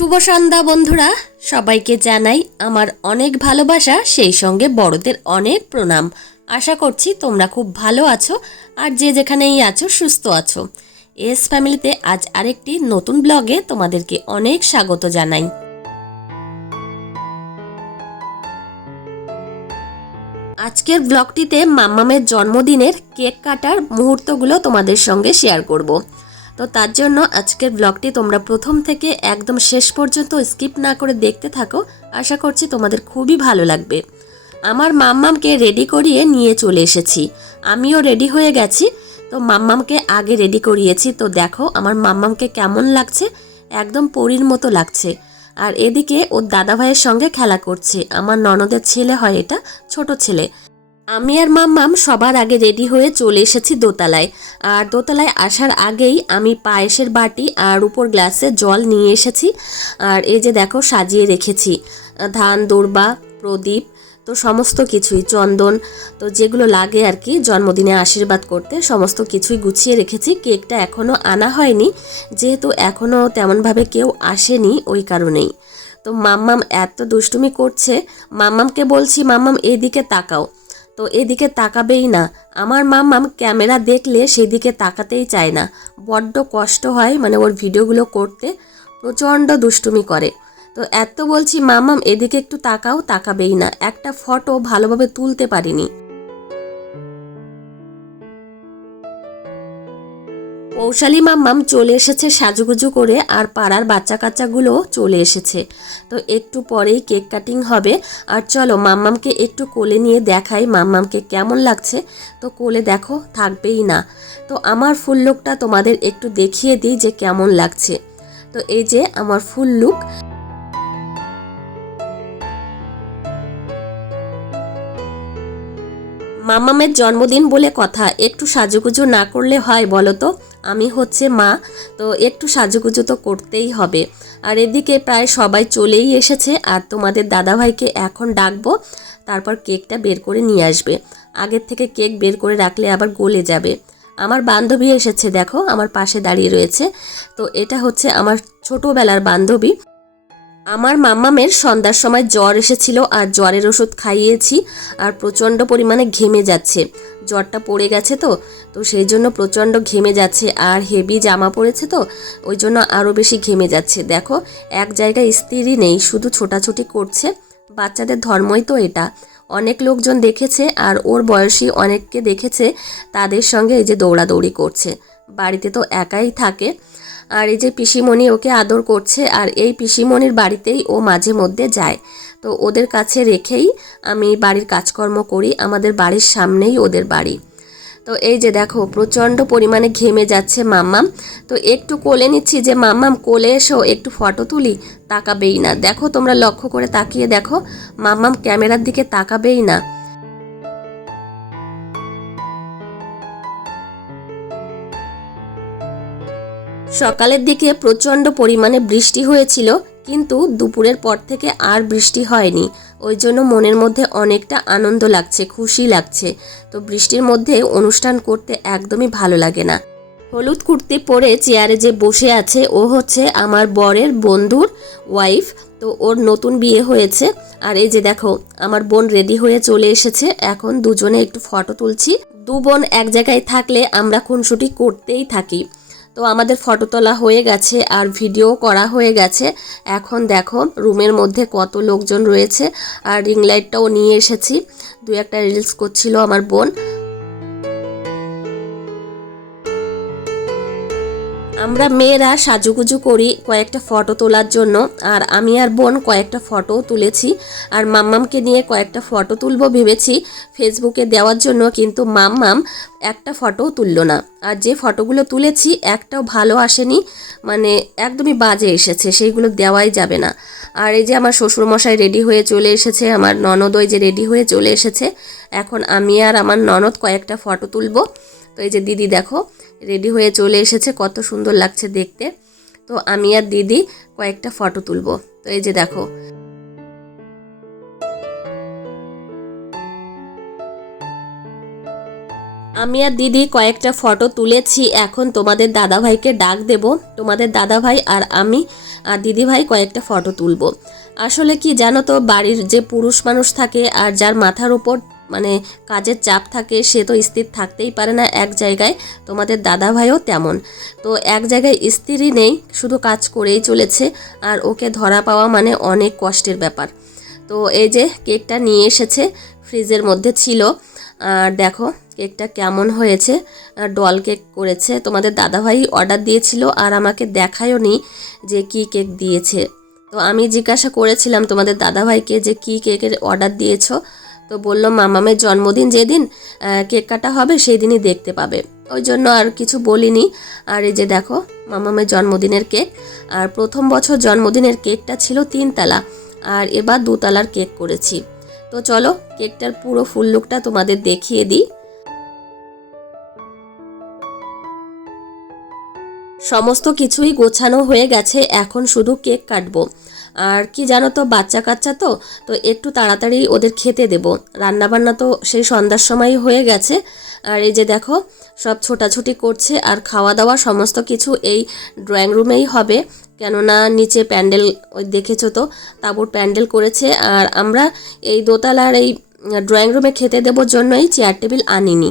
শুভ সন্ধ্যা, বন্ধুরা। সবাইকে জানাই আমার অনেক ভালোবাসা, সেই সঙ্গে বড়দের অনেক প্রণাম। আশা করছি তোমরা খুব ভালো আছো আর যে যেখানেই আছো, সুস্থ আছো। এস ফ্যামিলিতে আজ আরেকটি নতুন ব্লগে তোমাদেরকে অনেক স্বাগত জানাই। আজকের ব্লগটিতে মাম্মামের জন্মদিনের কেক কাটার মুহূর্তগুলো তোমাদের সঙ্গে শেয়ার করব। তো তার জন্য আজকের ব্লগটি তোমরা প্রথম থেকে একদম শেষ পর্যন্ত স্কিপ না করে দেখতে থাকো। আশা করছি তোমাদের খুবই ভালো লাগবে। আমার মাম্মামকে রেডি করিয়ে নিয়ে চলে এসেছি। আমিও রেডি হয়ে গেছি। তো মাম্মামকে আগে রেডি করিয়েছি। তো দেখো আমার মাম্মামকে কেমন লাগছে। একদম পরীর মতো লাগছে। আর এদিকে ওর দাদাভাইয়ের সঙ্গে খেলা করছে। আমার ননদের ছেলে হয় এটা, ছোট ছেলে। আমি আর মাম্মাম সবার আগে রেডি হয়ে চলে এসেছি দোতলায়। আর দোতলায় আসার আগেই আমি পায়েসের বাটি আর উপর গ্লাসে জল নিয়ে এসেছি। আর এই যে দেখো, সাজিয়ে রেখেছি। ধান দৌড়বা প্রদীপ, তো সমস্ত কিছুই, চন্দন, তো যেগুলো লাগে আর কি, জন্মদিনে আশীর্বাদ করতে, সমস্ত কিছুই গুছিয়ে রেখেছি। কেকটা এখনও আনা হয়নি, যেহেতু এখনও তেমনভাবে কেউ আসেনি ওই কারণেই। তো মাম্মাম এত দুষ্টুমি করছে, মাম্মামকে বলছি, মাম্মাম, এদিকে তাকাও। তো এদিকে তাকাবেই না। আমার মাম্মাম ক্যামেরা দেখলে সেদিকে তাকাতেই চায় না। বড্ড কষ্ট হয় মানে ওর ভিডিওগুলো করতে। প্রচণ্ড দুষ্টুমি করে। তো এত বলছি, মাম্মাম, এদিকে একটু তাকাও, তাকাবেই না। একটা ফটো ভালোভাবে তুলতে পারিনি। পৌশালী মাম্মাম চলে এসেছে সাজুগুজু করে আর পাড়ার বাচ্চা কাচ্চাগুলো চলে এসেছে। তো একটু পরেই কেক কাটিং হবে। আর চলো মাম্মামকে একটু কোলে নিয়ে দেখাই মাম্মামকে কেমন লাগছে। তো কোলে দেখো, থাকবেই না। তো আমার ফুল লুকটা তোমাদের একটু দেখিয়ে দিই যে কেমন লাগছে। তো এই যে আমার ফুল লুক। মামামের জন্মদিন বলে কথা, একটু সাজুগুজু না করলে হয় বলো তো? আমি হচ্ছে মা, তো একটু সাজুগুজু তো করতেই হবে। আর এদিকে প্রায় সবাই চলেই এসেছে, আর তোমাদের দাদাভাইকে এখন ডাকবো, তারপর কেকটা বের করে নিয়ে আসবে। আগের থেকে কেক বের করে রাখলে আবার গলে যাবে। আমার বান্ধবী এসেছে, দেখো, আমার পাশে দাঁড়িয়ে রয়েছে। তো এটা হচ্ছে আমার ছোটোবেলার বান্ধবী। আমার মাম্মামের সন্ধ্যার সময় জ্বর এসেছিল আর জ্বরের ওষুধ খাইয়েছি আর প্রচণ্ড পরিমাণে ঘেমে যাচ্ছে। জ্বরটা পড়ে গেছে তো তো সেই জন্য প্রচণ্ড ঘেমে যাচ্ছে আর হেভি জামা পড়েছে তো, ওই জন্য আরও বেশি ঘেমে যাচ্ছে। দেখো, এক জায়গায় স্থিরই নেই, শুধু ছোটাছুটি করছে। বাচ্চাদের ধর্মই তো এটা। অনেক লোকজন দেখেছে আর ওর বয়সী অনেককে দেখেছে, তাদের সঙ্গে এই যে দৌড়াদৌড়ি করছে। বাড়িতে তো একাই থাকে। আর এই যে পিসিমণি ওকে আদর করছে আর এই পিসিমণির বাড়িতেই ও মাঝে মধ্যে যায়। তো ওদের কাছে রেখেই আমি বাড়ির কাজকর্ম করি, আমাদের বাড়ির সামনেই ওদের বাড়ি। তো এই যে দেখো, প্রচণ্ড পরিমাণে ঘেমে যাচ্ছে মাম্মাম তো একটু কোলে নিচ্ছি যে মাম্মাম কোলে এসো, একটু ফটো তুলি। তাকাবেই না। দেখো, তোমরা লক্ষ্য করে তাকিয়ে দেখো, মাম্মাম ক্যামেরার দিকে তাকাবেই না। সকালের দিকে প্রচণ্ড পরিমাণে বৃষ্টি হয়েছিল, কিন্তু দুপুরের পর থেকে আর বৃষ্টি হয়নি। ওই জন্য মনের মধ্যে অনেকটা আনন্দ লাগছে, খুশি লাগছে। তো বৃষ্টির মধ্যে অনুষ্ঠান করতে একদমই ভালো লাগে না। হলুদ কুর্তি পরে চেয়ারে যে বসে আছে, ও হচ্ছে আমার বরের বন্ধুর ওয়াইফ। তো ওর নতুন বিয়ে হয়েছে। আর এই যে দেখো, আমার বোন রেডি হয়ে চলে এসেছে। এখন দুজনে একটু ফটো তুলছি। দু বোন এক জায়গায় থাকলে আমরা খুনসুটি করতেই থাকি। তো আমাদের ফটো তোলা হয়ে গেছে আর ভিডিও করা হয়ে গেছে। এখন দেখো রুমের মধ্যে কত লোকজন রয়েছে। আর রিং লাইটটাও নিয়ে এসেছি। দু একটা রিলস করছিল আমার বোন। আমরা মেয়েরা সাজুগুজু করি কয়েকটা ফটো তোলার জন্য, আর আমি আর বোন কয়েকটা ফটোও তুলেছি, আর মাম্মামকে নিয়ে কয়েকটা ফটো তুলবো ভেবেছি। ফেসবুকে দেওয়ার জন্য কিন্তু মাম্মাম একটা ফটোও তুলল না। আর যে ফটোগুলো তুলেছি, একটাও ভালো আসেনি মানে একদমই বাজে এসেছে, সেইগুলো দেওয়াই যাবে না। আর এই যে আমার শ্বশুরমশাই রেডি হয়ে চলে এসেছে, আমার ননদই যে রেডি হয়ে চলে এসেছে, এখন আমি আর আমার ননদ কয়েকটা ফটো তুলবো। তো এই যে দিদি দেখো রেডি হয়ে চলে এসেছে। কত সুন্দর লাগছে দেখতে। তো আমি আর দিদি কয়েকটা ফটো তুলবো। তো এই যে দেখো। আমি আর দিদি কয়েকটা ফটো তুলেছি। এখন তোমাদের দাদাভাইকে ডাক দেব। তোমাদের দাদাভাই আর আমি আর দিদিভাই কয়েকটা ফটো তুলবো। আসলে কি জানো তো, বাড়ির যে পুরুষ মানুষ থাকে আর যার মাথার উপর মানে কাজের চাপ থাকে, সে তো স্থির থাকতেই পারে না এক জায়গায়। তোমাদের দাদাভাইও তেমন। তো এক জায়গায় স্ত্রী নেই, শুধু কাজ করেই চলেছে, আর ওকে ধরা পাওয়া মানে অনেক কষ্টের ব্যাপার। তো এই যে কেকটা নিয়ে এসেছে, ফ্রিজের মধ্যে ছিল। আর দেখো কেকটা কেমন হয়েছে ডল কেক করেছে। তোমাদের দাদাভাই অর্ডার দিয়েছিল, আর আমাকে দেখায়ও নি যে কি কেক দিয়েছে। তো আমি জিজ্ঞাসা করেছিলাম তোমাদের দাদাভাইকে যে কি কেকের অর্ডার দিয়েছ তো বলল, মামামের জন্মদিন যেদিন কেক কাটা হবে সেই দিনই দেখতে পাবে। ওই জন্য আর কিছু বলিনি। আর এই যে দেখো, মামামের জন্মদিনের কেক। আর প্রথম বছর জন্মদিনের কেকটা ছিল তিনতলা আর এবার দুতলার কেক করেছি। তো চলো, কেকটার পুরো ফুল লুকটা তোমাদের দেখিয়ে দিই। সমস্ত কিছুই গোছানো হয়ে গেছে, এখন শুধু কেক কাটবো। আর কি জানো তো, বাচ্চা কাচ্চা তো তো একটু তাড়াতাড়ি ওদের খেতে দেব। রান্নাবান্না তো সেই সন্ধ্যার সময়ই হয়ে গেছে। আর এই যে দেখো, সব ছোটাছুটি করছে আর খাওয়া দাওয়া সমস্ত কিছু এই ড্রয়িং রুমেই হবে। কেননা নিচে প্যান্ডেল, ওই দেখেছ তো, তাঁবুর প্যান্ডেল করেছে। আর আমরা এই দোতলার এই ড্রয়িং রুমে খেতে দেবোর জন্যই চেয়ার টেবিল আনিনি।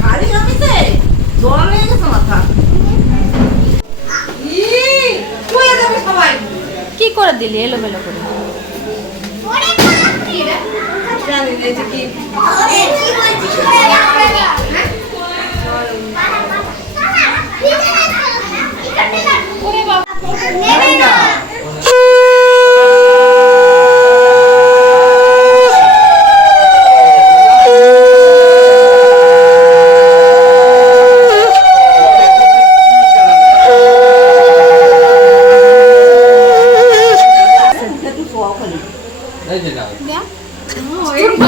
খালি জমিতে জল হয়ে গেছে মাথা ই, শুয়ে যাবে সবাই কি করে দিলি এলোমেলো করে জানি না এটা কি এই যে নাও অল্প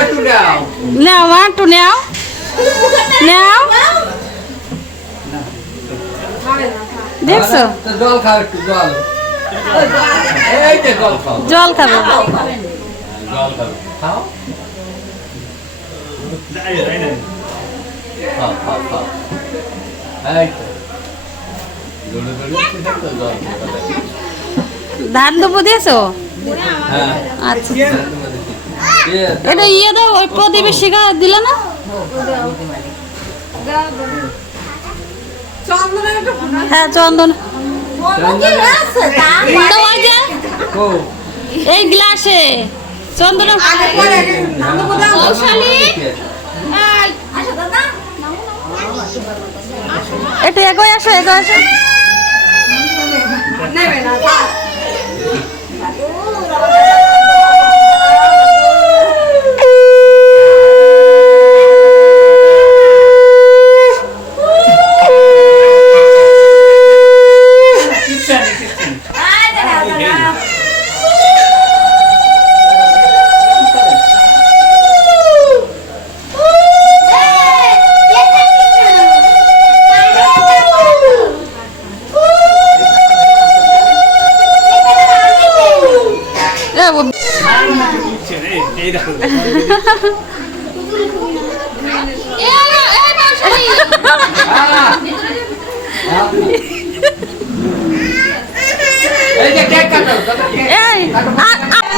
একটু নাও নাও মা একটু নাও নাও দেখছ? তো জল খাও একটু জল। এই যে জল খাও। জল খাবে। জল খাও। খাও। খাও। খাও এই। ধান দুপো দিয়েছ? হ্যাঁ। আচ্ছা। এটা ইয়ে দাও ওই প্রতিবেশীকা দিলে না। হ্যাঁ চন্দন। এই গ্লাসে। চন্দন এটা এগোয় আসো এগোয় আসো। যে কেক কাটো কাটো কেক এই আ- আ-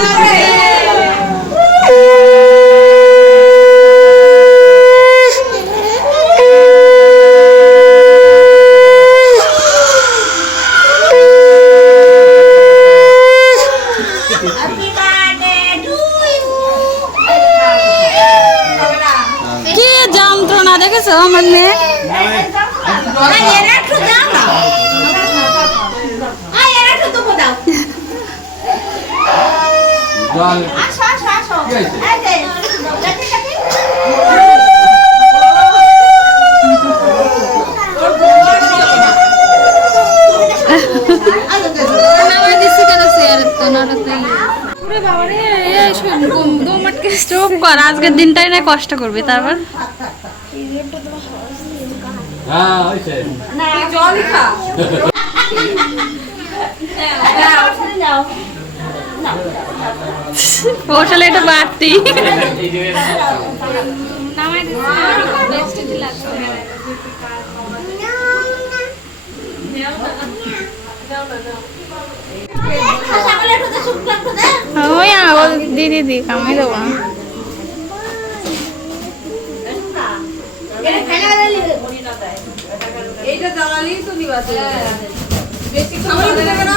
কি যন্ত্রণা দেখেছ আমার মেয়ে জল কি হয়েছে নামাই দিচ্ছি কেন চেয়ারে তো নড়াতেই চুপ কর আজকের দিনটাই না কষ্ট করবি তারপর হ্যাঁ জলই খা পৌঁছালে এটা বাড়তি। ওই দি দি দি কামাই দেবো। এইটা জ্বালালেই তো বেশি খাবার দেবে না?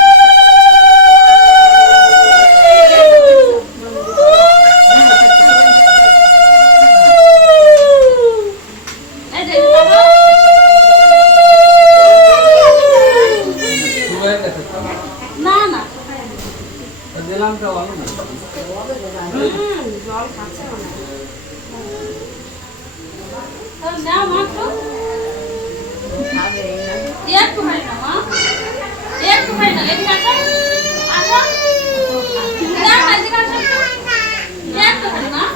এ দিদি যা তুই কোনো টিফিনে কে বাস যা তুই দে হ্যাঁ বাবা এইখানে ধরো এই যে না না দিলাম তো ভালো না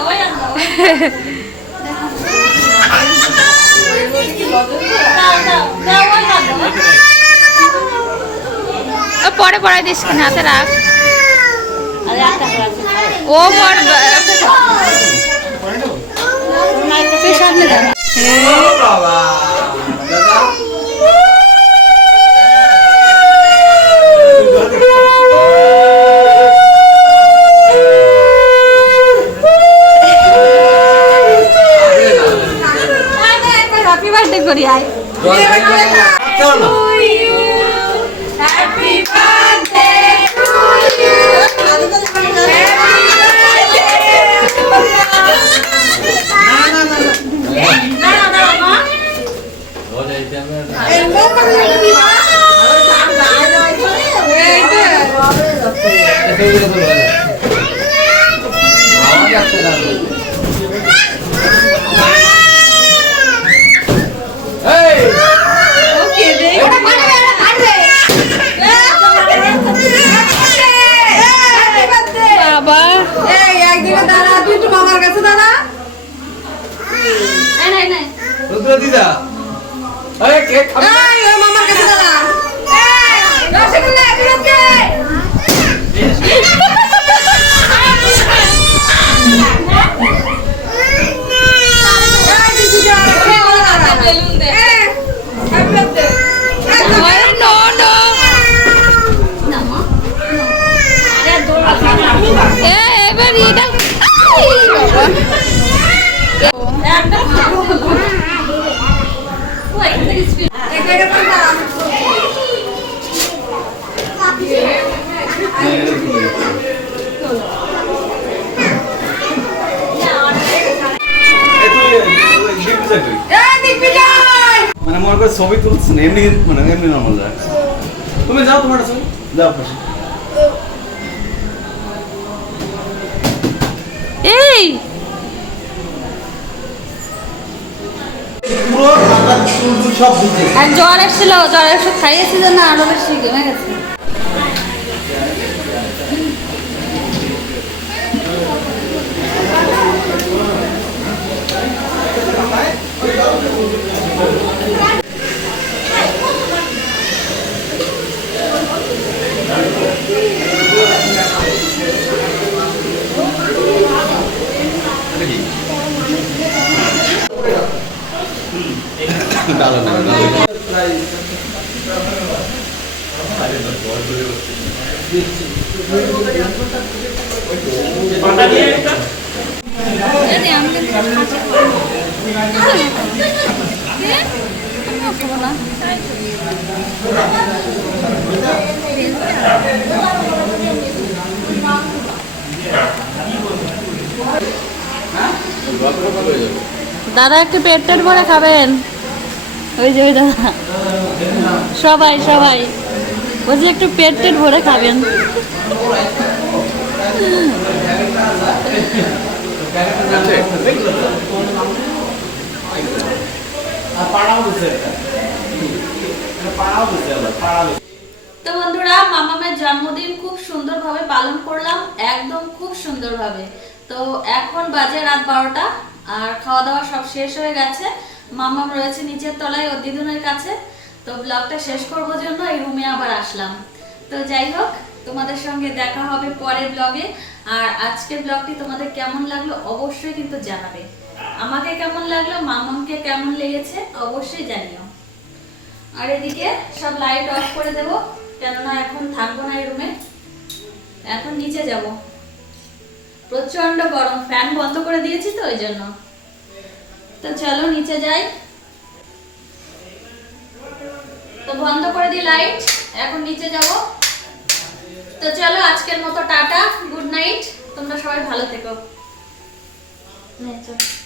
ও পরে পরে দিস কিনা হাতে রাখ। ও পর সামনে Obrigado. মানে মনে করে ছবি তুলছেন এমনি মানে এমনি নর্মাল যায়। তুমি যাও তোমার ছবি যাও পাশে। এই! পুরো সব আর জ্বর এসেছিল জ্বর ওষুধ খাইয়েছি জন্য আরও বেশি কমে গেছে। দাদা, একটু পেট টেট ভরে খাবেন? ওই যে, ওই দাদা। সবাই সবাই। বলছি, একটু পেট টেট ভরে খাবেন। তো বন্ধুরা, মামামের জন্মদিন খুব সুন্দরভাবে পালন করলাম, একদম খুব সুন্দরভাবে। তো এখন বাজে রাত বারোটা, আর খাওয়া দাওয়া সব শেষ হয়ে গেছে। মামাম রয়েছে নিচের তলায় ও দিদুনের কাছে। তো ব্লগটা শেষ করব জন্য এই রুমে আবার আসলাম। তো যাই হোক, তোমাদের সঙ্গে দেখা হবে পরের ব্লগে। আর আজকের ব্লগটি তোমাদের কেমন লাগল অবশ্যই কিন্তু জানাবে। আমাকে কেমন লাগল মামামকে কেমন লেগেছে অবশ্যই জানিও। আর এদিকে সব লাইট অফ করে দেব, কেননা এখন থাকব না এই রুমে এখন নিচে যাব। প্রচণ্ড গরম ফ্যান বন্ধ করে দিয়েছি তো ওই জন্য। তো চলো নিচে যাই। তো বন্ধ করে দিই লাইট এখন নিচে যাব। তো চলো আজকের মতো টাটা গুড নাইট তোমরা সবাই ভালো থেকো চলো।